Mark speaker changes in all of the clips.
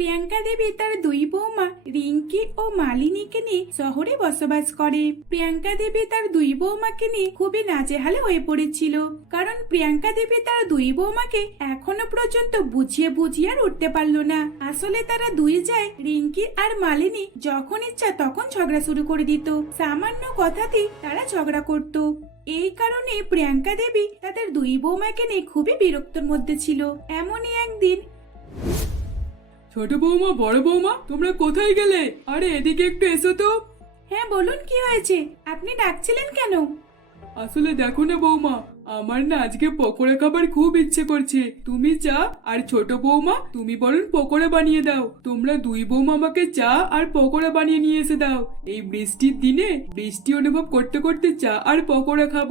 Speaker 1: প্রিয়াঙ্কা দেবী তার দুই বৌমা রিঙ্কি ও মালিনীকে নিয়ে শহরে বসবাস করে। প্রিয়াঙ্কা দেবী তার দুই বৌমাকে নিয়ে খুবই নাজেহালে হয়ে পড়েছিল। কারণ প্রিয়াঙ্কা দেবী তার দুই বৌমাকে এখনও পর্যন্ত বুঝিয়ে বুঝিয়ে আর উঠতে পারল না। আসলে তারা দুই যায় রিঙ্কি আর মালিনী যখন ইচ্ছা তখন ঝগড়া শুরু করে দিত। সামান্য কথাতেই তারা ঝগড়া করত। এই কারণে প্রিয়াঙ্কা দেবী তাদের দুই বৌমাকে নিয়ে খুবই বিরক্তর মধ্যে ছিল। এমনই একদিন
Speaker 2: ছোট বৌমা বড় বৌমা তোমরা কোথায় গেলে? আরে এদিকে একটু এসো তো।
Speaker 1: হ্যাঁ বলুন কি হয়েছে? আপনি ডাকছিলেন কেন?
Speaker 2: আসলে দেখো না বৌমা আমার না আজকে পকোড়া খাবার খুব ইচ্ছে করছে। তুমি চা আর ছোট বৌমা তুমি বরং পকোড়া বানিয়ে দাও। তোমরা দুই বৌমা আমাকে চা আর পকোড়া বানিয়ে নিয়ে এসে দাও। এই বৃষ্টির দিনে বৃষ্টি অনুভব করতে করতে চা আর পকোড়া খাব।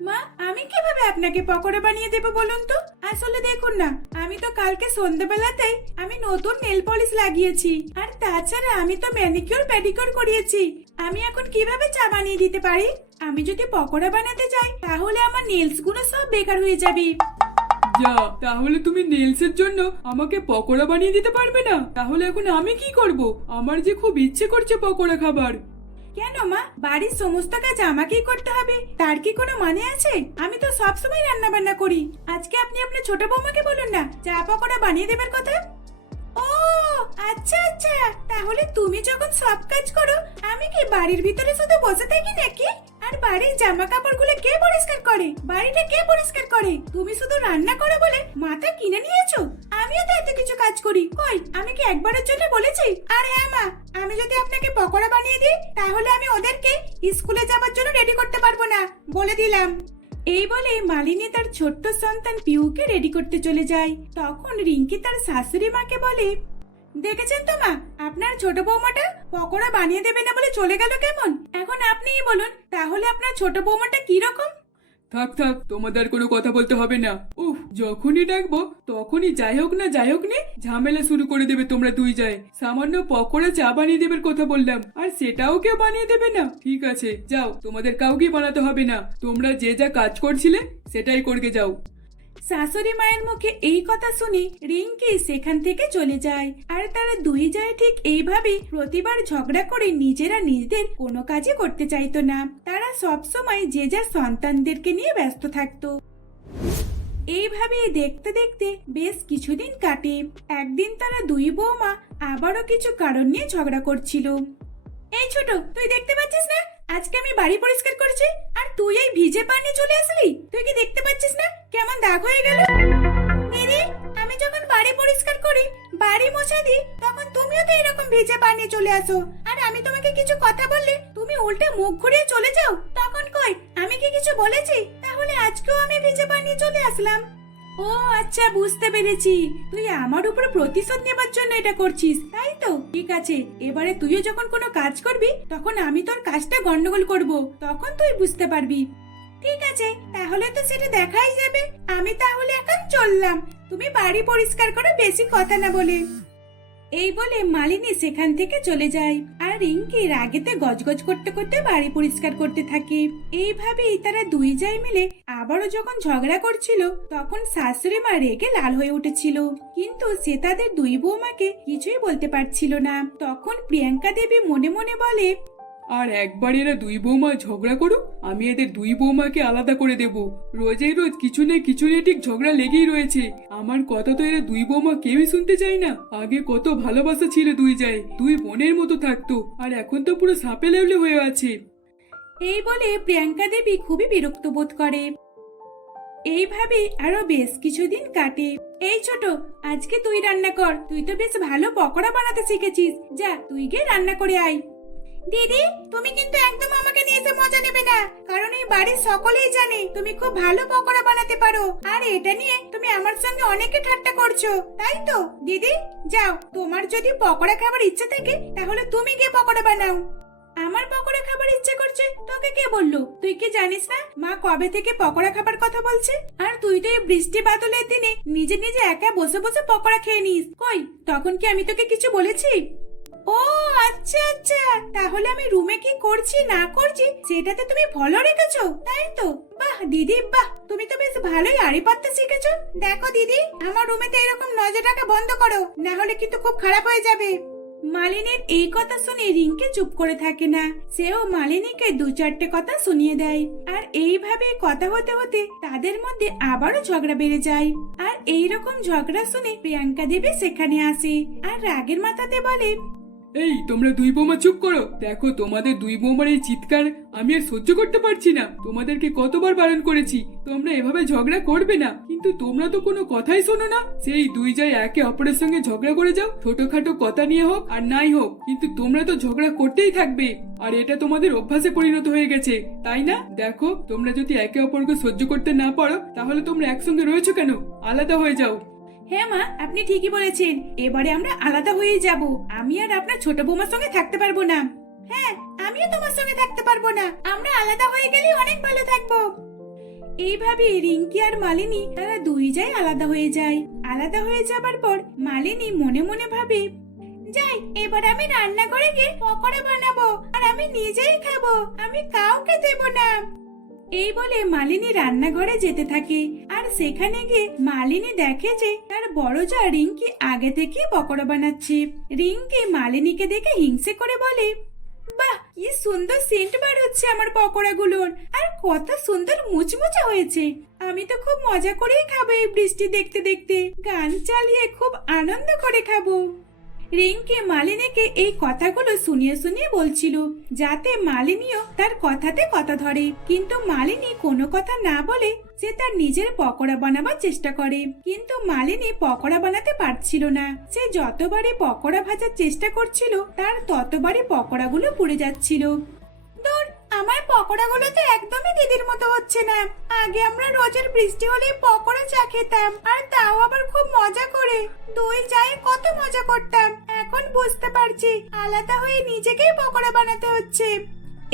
Speaker 1: মা, আমি কীভাবে আপনাকে পকোড়া বানিয়ে দেবো বলুন তো? আসলে দেখুন না, আমি তো কালকে সন্ধ্যাবেলাতেই আমি নতুন নেল পলিশ লাগিয়েছি। আর তাছাড়া আমি তো ম্যানিকিউর প্যাডিকিউর করিয়েছি। আমি এখন কীভাবে চা বানিয়ে দিতে পারি? আমি যদি পকোড়া বানাতে যাই তাহলে আমার নেলসগুলো সব বেকার হয়ে যাবে।
Speaker 2: যা, তাহলে তুমি নেলসের জন্য আমাকে পকোড়া বানিয়ে দিতে পারবে না? তাহলে এখন আমি কি করব? আমার যে খুব ইচ্ছে করছে পকোড়া খাবার।
Speaker 1: কেন মা? বাড়ির সমস্ত কাজ আমাকেই করতে হবে। তার কি কোনো মানে আছে? আমি তো সব সময় রান্না বান্না করি। আজকে আপনি আপনার ছোট বৌমাকে বলুন না, চা পকোড়া বানিয়ে দেবার কথা? ও আচ্ছা আচ্ছা। তাহলে তুমি যখন সব কাজ করো, আমি কি বাড়ির ভিতরে শুধু বসে থাকি নাকি? আর বাড়ির জামা কাপড়গুলো কে পরিষ্কার করে? বাড়িটা কে পরিষ্কার করে? তুমি শুধু রান্না করো বলে মাথা কিনে নিয়েছো? আমিও তো এত কিছু কাজ করি। কই, আমি কি একবারের জন্য বলেছি? আর হ্যাঁ মা, আমি যদি আপনাকে পকোড়া বানিয়ে দিই, তাহলে আমি ওদেরকে স্কুলে যাওয়ার জন্য রেডি করতে পারব না। বলে দিলাম। এই বলে মালিনী তার ছোট্ট সন্তান পিউকে রেডি করতে চলে যায়। তখন রিঙ্কি তার শাশুড়ি মাকে বলে, দেখেছেন তো মা, আপনার ছোট বৌমাটা পকোড়া বানিয়ে দেবে না বলে চলে গেল কেমন? এখন আপনিই বলুন, তাহলে আপনার ছোট বৌমাটা কি রকম
Speaker 2: থাক থাক, তোমাদের কোনো কথা বলতে হবে না। উফ, যখনই ডাকবো, তখনই যাই হোক না যাই হোক নে, ঝামেলা শুরু করে দেবে তোমরা দুই যায়। সামান্য পকোড়া চা বানিয়ে দেবের কথা বললাম, আর সেটাও কেউ বানিয়ে দেবে না। ঠিক আছে, যাও, তোমাদের কাউকে বানাতে হবে না। তোমরা যে যা কাজ করছিলে, সেটাই করকে যাও।
Speaker 1: শাশুড়ি মায়ের মুখে এই কথা শুনে রিঙ্কি সেখান থেকে চলে যায়। আর তারা দুই যায় ঠিক এইভাবে প্রতিবার ঝগড়া করে নিজেরা নিজেদের কোনো কাজই করতে চাইতো না। তারা সব সময় যে যার সন্তানদেরকে নিয়ে ব্যস্ত থাকতো। এইভাবে দেখতে দেখতে বেশ কিছুদিন কাটে। একদিন তারা দুই বৌমা আবারও কিছু কারণ নিয়ে ঝগড়া করছিল। এই ছোট, তুই দেখতে পাচ্ছিস না? আজকে আমি বাড়ি পরিষ্কার করেছি, আর তুই এই ভিজে পানি চলে আসলি? তুই কি দেখতে পাচ্ছিস না? কেমন দাগ হয়ে গেল? দিদি আমি যখন বাড়ি পরিষ্কার করি, বাড়ি মোছা দিই তখন তুমিও তো এরকম ভিজে পানি চলে আসো। আর আমি তোমাকে কিছু কথা বললে, তুমি উল্টে মুখ ঘুরিয়ে চলে যাও। তখন কই? আমি কি কিছু বলেছি? তাহলে আজকেও আমি ভিজে পানি চলে আসলাম। ও আচ্ছা বুঝতে পেরেছি। তুই আমার উপর প্রতিশোধ নেবার জন্য এটা করছিস, তাই তো? ঠিক আছে, এবারে তুইও যখন কোনো কাজ করবি, তখন আমি তোর কাজটা গন্ডগোল করব, তখন তুই বুঝতে পারবি। ঠিক আছে, তাহলে তো সেটা দেখাই যাবে। আমি তাহলে এখন চললাম। তুমি বাড়ি পরিষ্কার করে, বেশি কথা না বলে। এই বলে মালিনী সেখান থেকে চলে যায়। আর রিঙ্কি রাগেতে গজগজ করতে করতে বাড়ি পরিষ্কার করতে থাকে। এইভাবেই তারা দুই যাই মিলে আবারও যখন ঝগড়া করছিল, তখন শাশুড়ি মা রেগে লাল হয়ে উঠেছিল। কিন্তু সে তাদের দুই বৌমাকে কিছুই বলতে পারছিল না। তখন প্রিয়াঙ্কা দেবী মনে মনে বলে
Speaker 2: আর একবার এরা দুই বৌমা ঝগড়া করুক, আমি এদের দুই বৌমাকে আলাদা করে দেব। রোজে রোজ কিছু না কিছু নিয়ে ঠিক ঝগড়া লেগেই রয়েছে। আমার কথা তো এরা দুই বৌমা কেউই শুনতে চায় না। আগে কত ভালোবাসা ছিল দুই যায় দুই বোনের মতো থাকতো, আর এখন তো পুরো সাপে লেবলে হয়ে আছে।
Speaker 1: এই বলে প্রিয়াঙ্কা দেবী খুবই বিরক্ত বোধ করে। এইভাবে আরও বেশ কিছুদিন কাটে। এই ছোট, আজকে তুই রান্না কর, তুই তো বেশ ভালো পকোড়া বানাতে শিখেছিস। যা, তুই গিয়ে রান্না করে আয়। দিদি, তুমি কিন্তু একদম আমাকে নিয়ে এসে মজা নেবে না। কারণ এই বাড়ির সকলেই জানে তুমি খুব ভালো পকোড়া বানাতে পারো। আর এটা নিয়ে তুমি আমার সঙ্গে অনেকে ঠাট্টা করছ, তাই তো? দিদি, যাও। তোমার যদি পকোড়া খাবার ইচ্ছে থাকে, তাহলে তুমি গিয়ে পকোড়া বানাও। আমার পকোড়া খাবার ইচ্ছে করছে, তোকে কে বলল? তুই কি জানিস না? মা কবে থেকে পকোড়া খাবার কথা বলছে? আর তুই তো এই বৃষ্টি বাদলের দিনে নিজে নিজে একা বসে বসে পকোড়া খেয়ে নিস। কই, তখন কি আমি তোকে কিছু বলেছি? ও আচ্ছা আচ্ছা। তাহলে আমি রুমে কি করছি, না করছি, সেটাতে তুমি ফলো রেখেছো? তাই তো। বাহ, দিদি, বাহ। তুমি তো বেশ ভালোই আড়ি শিখেছো। দেখো দিদি, আমার রুমেতে এরকম নজর রাখা বন্ধ করো, না হলে কিন্তু খুব খারাপ হয়ে যাবে। মালিনীর এই কথা শুনে রিঙ্কি চুপ করে থাকে না। সেও মালিনীকে দু চারটে কথা শুনিয়ে দেয়। আর এইভাবে কথা হতে হতে তাদের মধ্যে আবারও ঝগড়া বেড়ে যায়। আর এই রকম ঝগড়া শুনে প্রিয়াঙ্কা দেবী সেখানে আসে। আর রাগের মাথাতে বলে
Speaker 2: এই, তোমরা দুই বৌমা চুপ করো। দেখো, তোমাদের দুই বৌমার এই চিৎকার আমি আর সহ্য করতে পারছি না। তোমাদেরকে কতবার বারণ করেছি, তোমরা এভাবে ঝগড়া করবে না। কিন্তু তোমরা তো কোনো কথাই শোনো না। সেই দুই যাই একে অপরের সঙ্গে ঝগড়া করে যাও, ছোটখাটো কথা নিয়ে হোক আর নাই হোক। কিন্তু তোমরা তো ঝগড়া করতেই থাকবে। আর এটা তোমাদের অভ্যাসে পরিণত হয়ে গেছে, তাই না? দেখো, তোমরা যদি একে অপরকে সহ্য করতে না পারো, তাহলে তোমরা একসঙ্গে রয়েছো কেন? আলাদা হয়ে যাও।
Speaker 1: হ্যাঁ মা, আপনি ঠিকই বলেছেন। এবারে আমরা আলাদা হয়ে যাব। আমি আর আপনার ছোট বৌমার সঙ্গে থাকতে পারব না। হ্যাঁ আমিও তোমার সঙ্গে থাকতে পারব না। আমরা আলাদা হয়ে গেলে অনেক ভালো থাকব। এইভাবে রিঙ্কি আর মালিনী, তারা দুই যাই আলাদা হয়ে যায়। আলাদা হয়ে যাবার পর মালিনী মনে মনে ভাবে, যাই, এবার আমি রান্না করে গিয়ে পকোড়া বানাবো। আর আমি নিজেই খাব। আমি কাউকে দেব না। এই বলে মালিনী রান্নাঘরে যেতে থাকে। আর সেখানে গিয়ে মালিনী দেখে যে তার বড় যা রিঙ্কি আগে থেকে পকোড়া বানাচ্ছে। রিঙ্কি মালিনীকে দেখে হিংসে করে বলে, বাহ, কি সুন্দর সেন্ট বার হচ্ছে আমার পকোড়াগুলোর। আর কত সুন্দর মুচমুচে হয়েছে। আমি তো খুব মজা করেই খাব এই বৃষ্টি দেখতে দেখতে। গান চালিয়ে খুব আনন্দ করে খাব। রিঙ্কি মালিনীকে এই কথাগুলো শুনিয়ে শুনিয়ে বলছিল, যাতে মালিনীও তার কথাতে কথা ধরে। কিন্তু মালিনী কোনো কথা না বলে সে তার নিজের পকোড়া বানাবার চেষ্টা করে। কিন্তু মালিনী পকোড়া বানাতে পারছিল না। সে যতবারই পকোড়া ভাজার চেষ্টা করছিল, তার ততবারই পকোড়াগুলো পুড়ে যাচ্ছিল। দূর আমার পকোড়াগুলো তো একদমই দিদির মতো হচ্ছে না। আগে আমরা রোজের বৃষ্টি হলে পকোড়া চা খেতাম, আর তাও আবার খুব মজা করে। দই যাই কত মজা করতাম, এখন বুঝতে পারছি, আলাদা হয়ে নিজেকেই পকোড়া বানাতে হচ্ছে।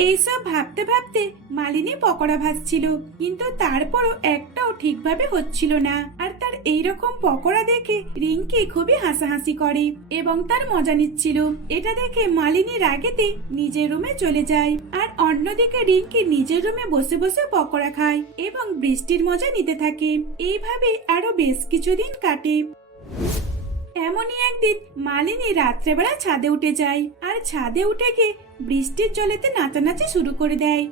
Speaker 1: এইসব ভাবতে ভাবতে মালিনী পকোড়া ভাজছিল, কিন্তু তারপরও একটাও ঠিকভাবে হচ্ছিল না। আর তার এইরকম পকোড়া দেখে রিঙ্কি খুবই হাসাহাসি করে এবং তার মজা নিচ্ছিল। এটা দেখে মালিনী রাগেতে নিজের রুমে চলে যায় আর অন্যদিকে রিঙ্কি নিজের রুমে বসে বসে পকোড়া খায় এবং বৃষ্টির মজা নিতে থাকে। এইভাবে আরও বেশ কিছুদিন কাটে। এমনই একদিন মালিনী রাত্রেবেলা ছাদে উঠে যায় আর ছাদে উঠে গিয়ে বৃষ্টির জলেতে নাচানাচি শুরু করে দেয়।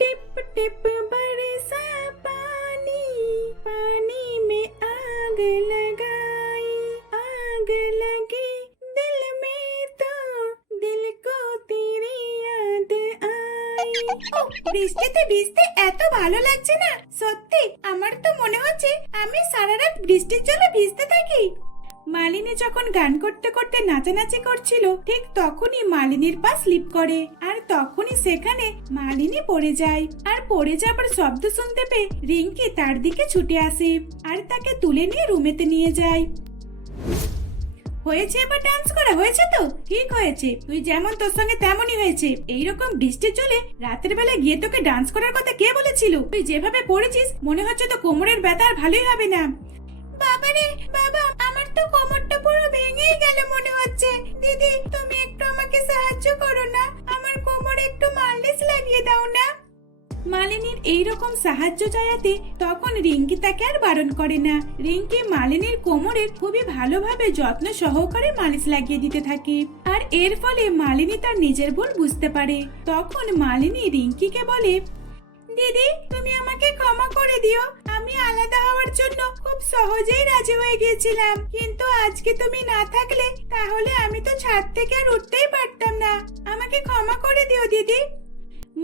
Speaker 1: টিপ টিপ পানি পানি মে আগ লাগাই আগ লगी দিল মে তো দিল কো তেরি ইয়াদ আই। ও, বৃষ্টিতে ভিজতে এত ভালো লাগছে না। সত্যি আমার তো মনে হচ্ছে আমি সারা রাত বৃষ্টির জলে ভিজতে থাকি। মালিনী যখন গান করতে করতে নাচানাচি করছিল, ঠিক তখনই মালিনীর পা স্লিপ করে আর তখনই সেখানে মালিনী পড়ে যায় আর পড়ে যাবার শব্দ শুনতে পেয়ে রিঙ্কি তার দিকে ছুটে আসে আর তাকে তুলে নিয়ে রুমেতে নিয়ে যায়। হয়েছে এবার ডান্স করা, হয়েছে তো? ঠিক হয়েছে। তুই যেমন তোর সঙ্গে তেমনই হয়েছে। এইরকম বৃষ্টির জলে রাতের বেলা গিয়ে তোকে ডান্স করার কথা কে বলেছিল? তুই যেভাবে পড়েছিস, মনে হচ্ছে তো কোমরের ব্যথা আর ভালোই হবে না। বাবারে, বাবা তো কোমরটা পুরো ভেঙেই গেল মনে হচ্ছে। দিদি, তুমি একটু আমাকে সাহায্য করো না। আমার কোমরে একটু মালিশ লাগিয়ে দাও না। মালিনীর এইরকম সাহায্য চাইতে তখন রিঙ্কি তাকে আর বারণ করে না। রিঙ্কি মালিনীর কোমরের খুবই ভালোভাবে যত্ন সহকারে মালিশ লাগিয়ে দিতে থাকে। আর এর ফলে মালিনী তার নিজের ভুল বুঝতে পারে। তখন মালিনী রিঙ্কিকে বলে, দিদি, তুমি আমাকে ক্ষমা করে দিও। আমি আলাদা হওয়ার জন্য খুব সহজেই রাজি হয়ে গিয়েছিলাম। কিন্তু আজকে তুমি না থাকলে, তাহলে আমি তো ছাদ থেকে আর উঠতেই পারতাম না। আমাকে ক্ষমা করে দিও, দিদি।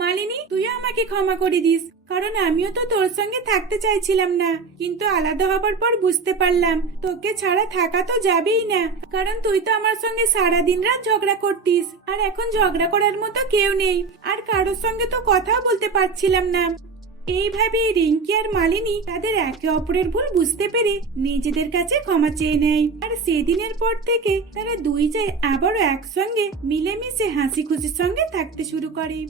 Speaker 1: মালিনী, তুইও আমাকে ক্ষমা করে দিস, কারণ আমিও তো তোর সঙ্গে থাকতে চাইছিলাম না। কিন্তু আলাদা হবার পর বুঝতে পারলাম, তোকে ছাড়া থাকা তো যাবেই না। কারণ তুই তো আমার সঙ্গে সারা দিন রাত ঝগড়া করতিস, আর এখন ঝগড়া করার মতো কেউ নেই। আর কারোর সঙ্গে তো কথাও বলতে পারছিলাম না। এইভাবে রিঙ্কি আর মালিনী তাদের একে অপরের ভুল বুঝতে পেরে নিজেদের কাছে ক্ষমা চেয়ে নেয়। আর সেদিনের পর থেকে তারা দুই যায় আবারও একসঙ্গে মিলেমিশে হাসি খুশির সঙ্গে থাকতে শুরু করে।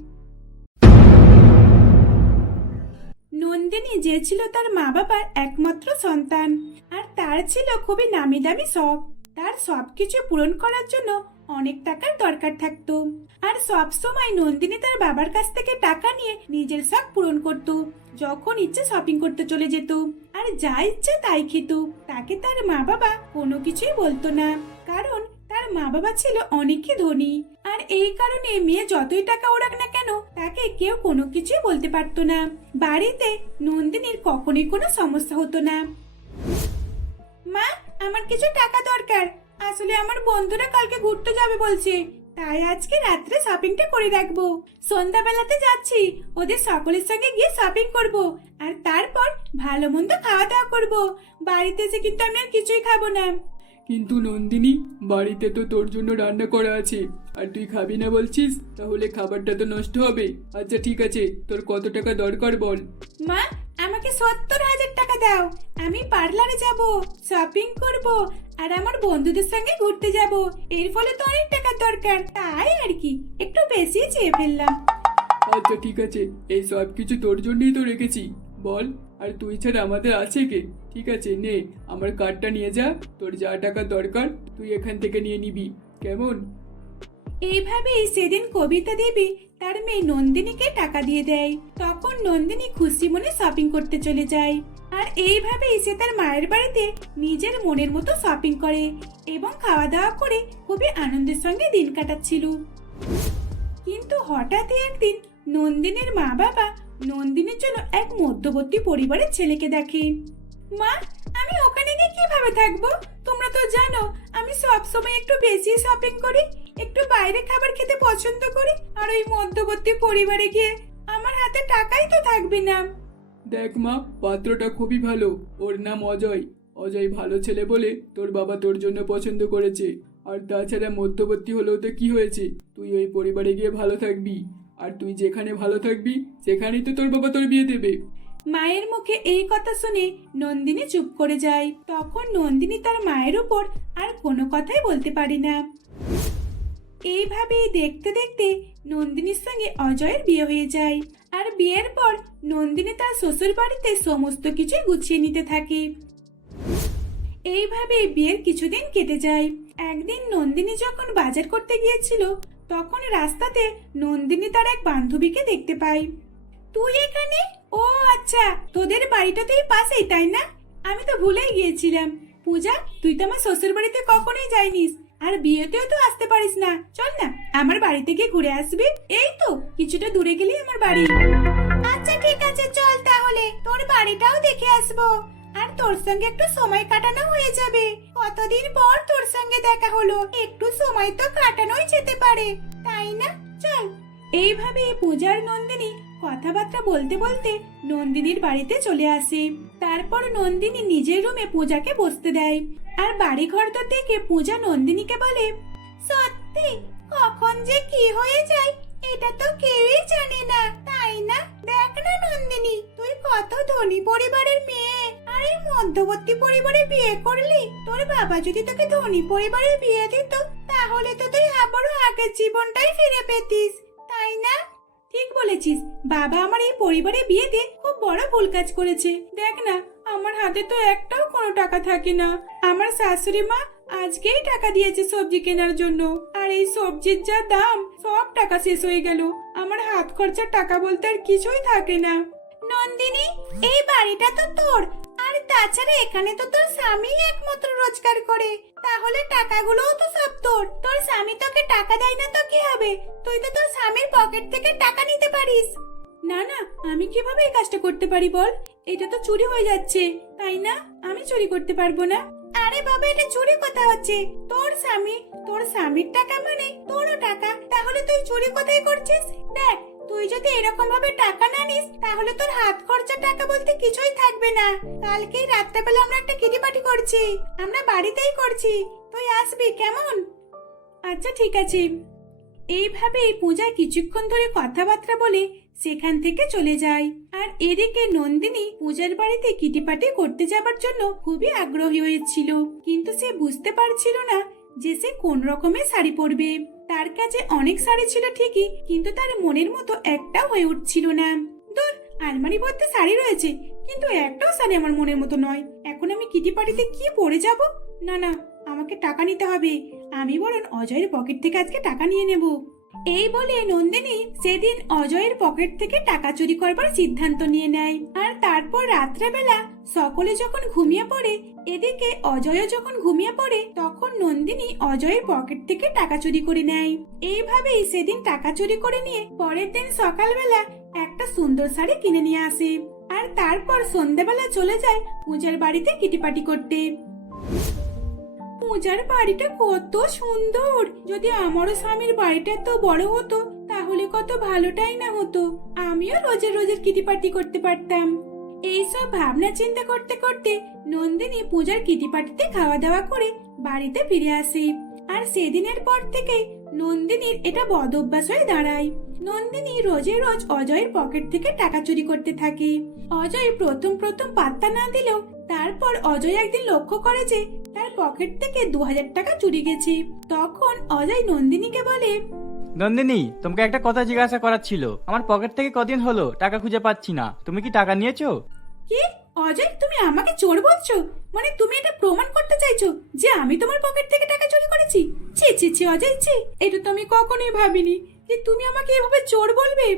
Speaker 1: নন্দিনী যে ছিল তার মা বাবার একমাত্র সন্তান। আর তার ছিল খুবই নামি দামি শখ। তার সবকিছু পূরণ করার জন্য অনেক টাকার দরকার থাকতো। আর সব সময় নন্দিনী তার বাবার কাছ থেকে টাকা নিয়ে নিজের শখ পূরণ করত। যখন ইচ্ছে শপিং করতে চলে যেত। আর যা ইচ্ছে তাই খেত। তাকে তার মা বাবা কোনো কিছুই বলতো না। কারণ তার মা বাবা ছিল অনেকই ধনী। আর এই কারণে মেয়ে যতই টাকা ওড়াক না কেন, তাকে কেউ কোনো কিছুই বলতে পারতো না। বাড়িতে নন্দিনীর কখনোই কোনো সমস্যা হতো না। মা, আমার কিছু টাকা দরকার। আসলে আমার বন্ধুরা কালকে ঘুরতে যাবে বলছে। তাই আজকে রাত্রে শপিংটা করে রাখব সন্ধ্যাবেলাতে যাচ্ছি ওদের সকলের সঙ্গে গিয়ে শপিং করব। আর তারপর ভালো মন্দ খাওয়া দাওয়া করব। বাড়িতে এসে কিন্তু আমি আর কিছুই খাব না।
Speaker 2: কিন্তু নন্দিনী বাড়িতে তো তোর জন্য রান্না করা আছে। আর তুই খাবি না বলছিস? তাহলে খাবারটা তো নষ্ট হবে। আচ্ছা ঠিক আছে তোর কত টাকা দরকার বল।
Speaker 1: মা আমাকে সত্তর হাজার টাকা দাও। আমি পার্লারে যাব। শপিং করব আর আমার বন্ধুদের সঙ্গে ঘুরতে যাব। এর ফলে তো অনেক টাকার দরকার। তাই আর কি একটু বেশি চেয়ে ফেললাম।
Speaker 2: আচ্ছা ঠিক আছে। এই সব কিছু তোর জন্যই তো রেখেছি। বল আর তুই ছাড়া আমাদের আছে কে? ঠিক আছে নে আমার কার্ডটা নিয়ে যা। তোর যা টাকা দরকার তুই এখান থেকে নিয়ে নিবি। কেমন?
Speaker 1: এইভাবেই সেদিন কবিতা দেবী তার মেয়ে নন্দিনীকে টাকা দিয়ে দেয়। তখন নন্দিনী খুশি মনে শপিং করতে চলে যায়। আর এইভাবেই সে তার মায়ের বাড়িতে নিজের মনের মতো শপিং করে এবং খাওয়া দাওয়া করে খুবই আনন্দের সঙ্গে দিন কাটাচ্ছিল। কিন্তু হঠাৎই একদিন নন্দিনীর মা বাবা নন্দিনীর জন্য এক মধ্যবর্তী পরিবারের ছেলেকে দেখে। মা, আমি ওখানে গিয়ে কীভাবে থাকব? তোমরা তো জানো, আমি সব সময় একটু বেশি শপিং করি, একটু বাইরে খাবার খেতে পছন্দ করি, আর ওই মধ্যবর্তী পরিবারে গিয়ে আমার হাতে টাকাই তো থাকবে না।
Speaker 2: দেখ মা, পাত্রটা খুবই ভালো। ওর নাম অজয়। অজয় ভালো ছেলে বলে তোর বাবা তোর জন্য পছন্দ করেছে। আর তাছাড়া মধ্যবর্তী হলেও তো কি হয়েছে? তুই ওই পরিবারে গিয়ে ভালো থাকবি। আর তুই যেখানে ভালো থাকবি, সেখানেই তো তোর বাবা তোর বিয়ে দেবে।
Speaker 1: মায়ের মুখে এই কথা শুনে নন্দিনী চুপ করে যায়। তখন নন্দিনী তার মায়ের উপর আর কোনো কথাই বলতে পারে না। এইভাবেই দেখতে দেখতে নন্দিনীর সঙ্গে অজয়ের বিয়ে হয়ে যায়। আর বিয়ের পর নন্দিনী তার শ্বশুর বাড়িতে সমস্ত কিছুই গুছিয়ে নিতে থাকে। এইভাবে বিয়ের কিছুদিন কেটে যায়। একদিন নন্দিনী যখন বাজার করতে গিয়েছিল, তখন রাস্তাতে নন্দিনী তার এক বান্ধবীকে দেখতে পায়। তুই এখানে? ও আচ্ছা তোদের বাড়িটা তো পাশেই, তাই না? আমি তো ভুলেই গিয়েছিলাম। পূজা, তুই তো আমার শ্বশুর বাড়িতে কখনোই যাইনিস। আর বিয়েতেও তো আসতে পারিস না। চল না, আমার বাড়িতে গিয়ে ঘুরে আসবি। এই তো, কিছুটা দূরে গেলেই আমার বাড়ি। আচ্ছা ঠিক আছে, চল তাহলে। তোর বাড়িটাও দেখে আসব। আর তোর সঙ্গে একটু সময় কাটানো হয়ে যাবে। কতদিন পর তোর সঙ্গে দেখা হলো। একটু সময় তো কাটানোই যেতে পারে। তাই না? চল। এইভাবে পূজার নন্দিনী কথাবার্তা বলতে বলতে নন্দিনীর বাড়িতে চলে আসে। তারপর নন্দিনী নিজের রুমে পূজাকে বসতে দেয়। আর বাড়ি ঘর তো থেকে পূজা নন্দিনীকে বলে, সত্যি, কখন যে কি হয়ে যায়, এটা তো কেউই জানে না। তাই না? দেখ না নন্দিনী, তুই কত ধনী পরিবারের মেয়ে। আর এই মধ্যবর্তী পরিবারে বিয়ে করলি, তোর বাবা যদি তোকে ধনী পরিবারে বিয়ে দিত, তাহলে তো তুই আবারও আগের জীবনটাই ফিরে পেতিস, তাই না? ঠিক বলেছিস, বাবা আমার এই পরিবারে বিয়ে দিয়ে খুব বড় ভুল কাজ করেছে। দেখ না আমার হাতে তো একটাও কোনো টাকা থাকে না। আমার শাশুড়ি মা আজকেই টাকা দিয়েছে সবজি কেনার জন্য। আর এই সবজির যা দাম, সব টাকা শেষ হয়ে গেল। আমার হাত খরচার টাকা বলতে আর কিছুই থাকে না। নন্দিনী, এই বাড়িটা তো তোর। আর তাছাড়া এখানে তো তোর স্বামী একমাত্র রোজগার করে। তাহলে টাকাগুলোও তো সব তোর। তোর স্বামী তোকে টাকা দেয় না তো কি হবে? তুই তো তোর স্বামীর পকেট থেকে টাকা নিতে পারিস। না না, আমি কীভাবে এই কাজটা করতে পারি বল? এটা তো চুরি হয়ে যাচ্ছে, তাই না? আমি চুরি করতে পারব না। আরে বাবা, এটা চুরি কথা হচ্ছে? তোর স্বামী, তোর স্বামীর টাকা মানে তোরও টাকা, তাহলে তুই চুরি কোথায় করছিস? দেখ, তুই যদি এরকম ভাবে টাকা না নিস, তাহলে তোর হাত খরচা টাকা বলতে কিছুই থাকবে না। কালকেই রাত্রেবেলা আমরা একটা কিটি পার্টি করছি, আমরা বাড়িতেই করছি। তুই আসবি, কেমন? আচ্ছা ঠিক আছে। এইভাবেই পূজা কিছুক্ষণ ধরে কথাবার্তা বলে সেখান থেকে চলে যায়। আর এদিকে নন্দিনী পূজার বাড়িতে কিটিপাটি করতে যাবার জন্য খুবই আগ্রহী হয়েছিল। কিন্তু সে বুঝতে পারছিল না যে সে কোন রকমের শাড়ি পরবে। তার কাছে অনেক শাড়ি ছিল ঠিকই, কিন্তু তার মনের মতো একটাও হয়ে উঠছিল না। দূর আলমারি ভর্তি শাড়ি রয়েছে, কিন্তু একটাও শাড়ি আমার মনের মতো নয়। এখন আমি কিটি পার্টিতে কি পরে যাব? না না, আমাকে টাকা নিতে হবে। আমি বরং অজয়ের পকেট থেকে আজকে টাকা নিয়ে নেব। এই বলে নন্দিনী সেদিন অজয়ের পকেট থেকে টাকা চুরি করবার সিদ্ধান্ত নিয়ে নেয়। আর তারপর রাত্রেবেলা সকলে যখন ঘুমিয়ে পড়ে, এদিকে অজয়ও যখন ঘুমিয়ে পড়ে, তখন নন্দিনী অজয়ের পকেট থেকে টাকা চুরি করে নেয়। এইভাবেই সেদিন টাকা চুরি করে নিয়ে পরের দিন সকালবেলা একটা সুন্দর শাড়ি কিনে নিয়ে আসে। আর তারপর সন্ধ্যাবেলা চলে যায় পূজার বাড়িতে কিটিপাটি করতে। পূজার বাড়িটা কত সুন্দর। যদি আমারও স্বামীর বাড়িটা এত বড় হতো, তাহলে কত ভালোটাই না হতো। আমিও রোজের রোজের কিটিপাটি করতে পারতাম। এইসব ভাবনা চিন্তা করতে করতে নন্দিনী পূজার কিটিপাটিতে খাওয়া দাওয়া করে বাড়িতে ফিরে আসে। আর সেদিনের পর থেকে নন্দিনীর এটা বদ অভ্যাস হয়ে দাঁড়ায়। নন্দিনী রোজে রোজ অজয়ের পকেট থেকে টাকা চুরি করতে থাকে। অজয় প্রথম প্রথম পাত্তা না দিলেও তারপর অজয় একদিন লক্ষ্য করে যে পকেট থেকে দু হাজার টাকা চুরি গেছে। তখন অজয় নন্দিনীকে বলে
Speaker 3: নন্দিনী তোমাকে একটা কথা জিজ্ঞাসা করার ছিল। আমার পকেট থেকে কদিন হলো টাকা খুঁজে পাচ্ছি না। তুমি কি টাকা নিয়েছো?
Speaker 1: কি? অজয় তুমি আমাকে চোর বলছো? মানে তুমি এটা প্রমাণ করতে চাইছো যে আমি তোমার পকেট থেকে টাকা চুরি করেছি? ছি ছি ছি অজয় ছি এটা তো আমি কখনোই ভাবিনি যে তুমি আমাকে এভাবে চোর বলবে।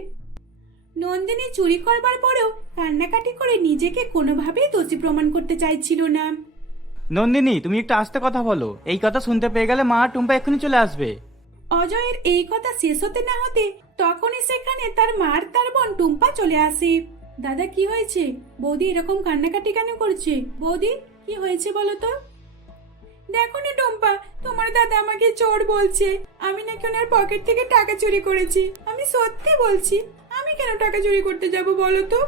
Speaker 1: নন্দিনী চুরি করবার পরেও কান্নাকাটি করে নিজেকে কোনোভাবেই দোষী প্রমাণ করতে চাইছিল না।
Speaker 3: নন্দিনী, তুমি একটু আস্তে কথা বলো। এই কথা শুনতে পেয়ে গেলে মা টুম্পা এক্ষুনি চলে আসবে।
Speaker 1: অজয়ের এই কথা শেষ হতে না হতে তখনই সেখানে তার মার তার বোন টুম্পা চলে আসে। দাদা, কি হয়েছে? বৌদি এরকম কান্নাকাটি কেন করছে? বৌদি, কি হয়েছে বলো তো? দেখো না টুম্পা, তোমার দাদা আমাকে চোর বলছে। আমি নাকি ওনার পকেট থেকে টাকা চুরি করেছি। আমি সত্যি বলছি, আমি কেন টাকা চুরি করতে যাব বলো তো?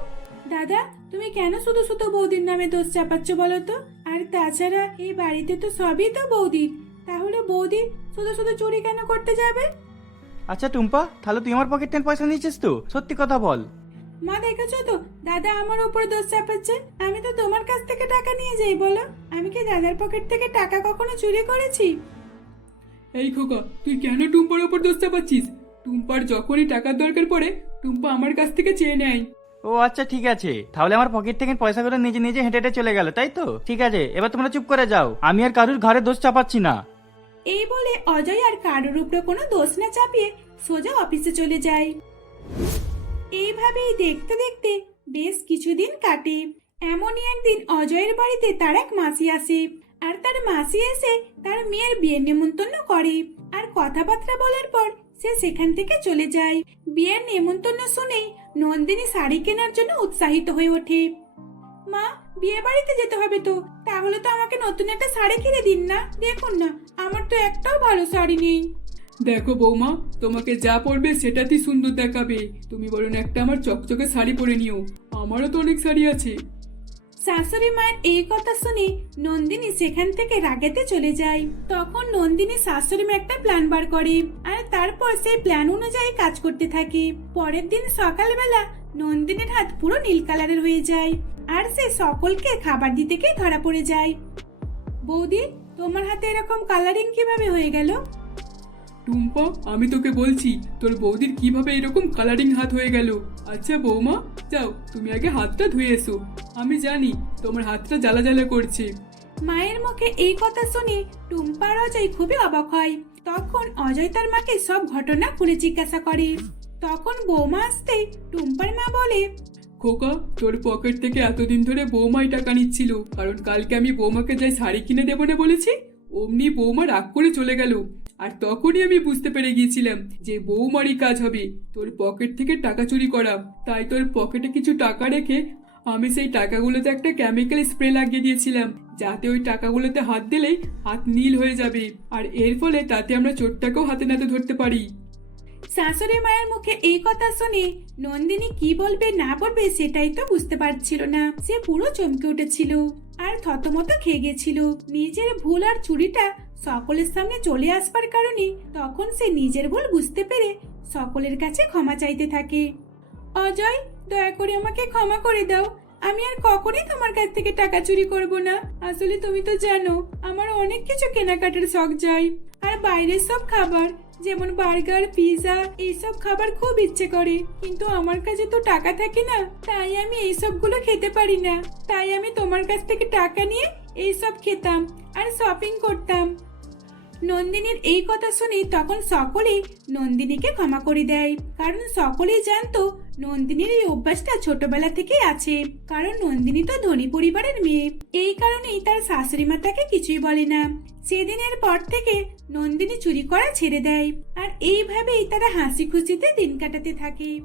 Speaker 1: দাদা তুমি কেন শুধু শুধু বৌদির নামে দোষ চাপাচ্ছ বলো তো? আর তাছাড়া এই বাড়িতে তো সবই তো বৌদির। তাহলে বৌদি শুধু শুধু চুরি কেন করতে যাবে?
Speaker 3: আচ্ছা টুম্পা তাহলে তুই আমার পকেট থেকে পয়সা নিয়েছিস তো? সত্যি কথা বল।
Speaker 1: মা দেখেছ তো? দাদা আমার উপরে দোষ চাপাচ্ছে। আমি তো তোমার কাছ থেকে টাকা নিয়ে যাই বলো। আমি কি দাদার পকেট থেকে টাকা কখনো চুরি করেছি?
Speaker 2: এই খোকা তুই কেন টুম্পার ওপর দোষ চাপাচ্ছিস? টুম্পার যখনই টাকার দরকার পড়ে টুম্পা আমার কাছ থেকে চেয়ে নেয়।
Speaker 3: ও আচ্ছা ঠিক আছে। তাহলে আমার পকেট থেকে পয়সাগুলো নিজে নিজে হেঁটে হেঁটে চলে গেল, তাই তো? ঠিক আছে, এবার তোমরা চুপ করে যাও। আমি আর কারুর ঘরে দোষ চাপাচ্ছি না।
Speaker 1: এই বলে অজয় আর কারোর উপরে কোনো দোষ না চাপিয়ে সোজা অফিসে চলে যায়। এইভাবেই দেখতে দেখতে বেশ কিছুদিন কাটে। এমনই একদিন অজয়ের বাড়িতে তার এক মাসি আসে। আর তার মাসি এসে তার মেয়ের বিয়ের নেমন্তন্ন করে। আর কথাবার্তা বলার পর সে সেখান থেকে চলে যায়। বিয়ের নেমন্তন্ন শুনে নন্দিনী শাড়ি কেনার জন্য উৎসাহিত হয়ে ওঠে। মা, বিয়ে বাড়িতে যেতে হবে তো, তাহলে তো আমাকে নতুন একটা শাড়ি কিনে দিন না। দেখুন না, আমার তো একটাও ভালো শাড়ি নেই।
Speaker 2: দেখো বৌমা, তোমাকে যা পরবে সেটাতেই সুন্দর দেখাবে। তুমি বরং একটা আমার চকচকে শাড়ি পরে নিও। আমারও তো অনেক শাড়ি আছে।
Speaker 1: শাশুড়ি মায়ের এই কথা শুনে নন্দিনী সেখান থেকে রাগেতে চলে যায়। তখন নন্দিনী শাশুড়ি মা একটা প্ল্যান বার করে আর তারপর সেই প্ল্যান অনুযায়ী কাজ করতে থাকে। পরের দিন সকালবেলা নন্দিনীর হাত পুরো নীল কালারের হয়ে যায় আর সে সকলকে খাবার দিতে গিয়ে ধরা পড়ে যায়। বৌদি, তোমার হাতে এরকম কালারিং কীভাবে হয়ে গেল?
Speaker 2: টুম্পা আমি তোকে বলছি তোর বৌদির কীভাবে এরকম কালারিং হাত হয়ে গেল? আচ্ছা বৌমা যাও তুমি আগে হাতটা ধুয়ে এসো। আমি জানি তোমার হাতটা জ্বালা জ্বালা করছে।
Speaker 1: মায়ের মুখে এই কথা শুনে টুম্পা আর অজয় খুবই অবাক হয়। তখন অজয় তার মাকে সব ঘটনা খুলে জিজ্ঞাসা করে। তখন বৌমা আসতে টুম্পার মা বলে
Speaker 2: খোকা তোর পকেট থেকে এতদিন ধরে বৌমাই টাকা নিচ্ছিল কারণ কালকে আমি বৌমাকে যাই শাড়ি কিনে দেবো না বলেছি? অমনি বৌমা রাগ করে চলে গেল। আর তখনই আমি বুঝতে পেরে গিয়েছিলাম যে বৌমারই কাজ হবে। তোর পকেট থেকে টাকা চুরি করা। তাই তোর পকেটে কিছু টাকা রেখে আমি সেই টাকাগুলোতে একটা কেমিক্যাল স্প্রে লাগিয়ে দিয়েছিলাম। যাতে ওই টাকাগুলোতে হাত দিলেই হাত নীল হয়ে যাবে। আর এর ফলে তাতে আমরা চোরটাকেও হাতে নাতে ধরতে পারি।
Speaker 1: শাশুড়ি মায়ের মুখে এই কথা শুনে নন্দিনী কি বলবে না বলবে সেটাই তো বুঝতে পারছিল না। সে পুরো চমকে উঠেছিল। আর থতমত খেয়ে গেছিল। নিজের ভুল আর চুরিটা সকলের সামনে চলে আসবার কারণে তখন সে নিজের ভুল বুঝতে পেরে সকলের কাছে ক্ষমা চাইতে থাকে। অজয়, দয়া করে আমাকে ক্ষমা করে দাও। আমি আর কখনই তোমার কাছ থেকে টাকা চুরি করব না। আসলে তুমি তো জানো, আমার অনেক কিছু কেনাকাটার শখ যায়। আর বাইরের সব খাবার, যেমন বার্গার পিৎজা এইসব খাবার খুব ইচ্ছে করে। কিন্তু আমার কাছে তো টাকা থাকে না, তাই আমি এইসবগুলো খেতে পারি না। তাই আমি তোমার কাছ থেকে টাকা নিয়ে এইসব খেতাম আর শপিং করতাম। নন্দিনীর এই কথা শুনে তখন সকলেই নন্দিনীকে ক্ষমা করে দেয়। কারণ সকলেই জানতো নন্দিনীর এই অভ্যাসটা ছোটবেলা থেকেই আছে। কারণ নন্দিনী তো ধনী পরিবারের মেয়ে। এই কারণেই তার শাশুড়ি মা তাকে কিছুই বলে না। সেদিনের পর থেকে নন্দিনী চুরি করা ছেড়ে দেয়। আর এইভাবেই তারা হাসি খুশিতে দিন কাটাতে থাকে।